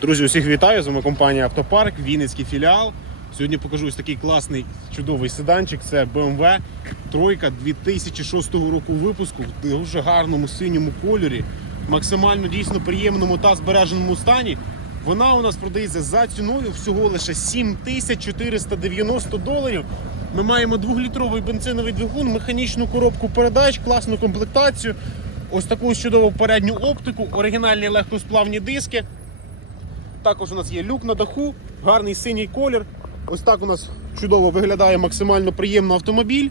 Друзі, усіх вітаю! З вами компанія Автопарк, Вінницький філіал. Сьогодні покажу ось такий класний чудовий седанчик. Це BMW тройка 2006 року випуску в дуже гарному синьому кольорі, максимально дійсно приємному та збереженому стані. Вона у нас продається за ціною всього лише 7490 доларів. Ми маємо двохлітровий бензиновий двигун, механічну коробку передач, класну комплектацію, ось таку чудову передню оптику, оригінальні легкосплавні диски. Також у нас є люк на даху, гарний синій колір. Ось так у нас чудово виглядає максимально приємно автомобіль.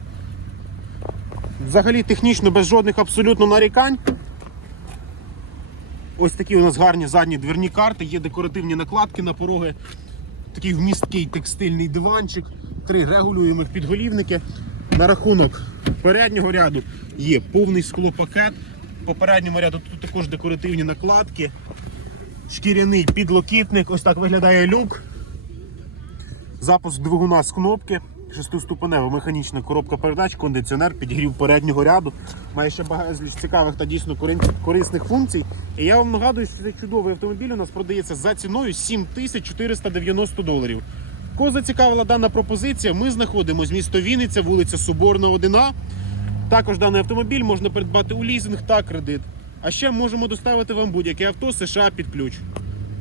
Взагалі технічно без жодних абсолютно нарікань. Ось такі у нас гарні задні дверні карти, є декоративні накладки на пороги, такий вмісткий текстильний диванчик, три регулюємих підголівники. На рахунок переднього ряду є повний склопакет. По передньому ряду тут також декоративні накладки шкіряний підлокітник, ось так виглядає люк. Запуск двигуна з кнопки, шестиступенева механічна коробка передач, кондиціонер, підігрів переднього ряду. Має ще безліч цікавих та дійсно корисних функцій. І я вам нагадую, що цей чудовий автомобіль у нас продається за ціною 7490 доларів. Кого зацікавила дана пропозиція, ми знаходимося місто Вінниця, вулиця Соборна, 1А. Також даний автомобіль можна придбати у лізинг та кредит. А ще можемо доставити вам будь-яке авто США під ключ.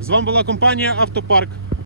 З вами була компанія Автопарк.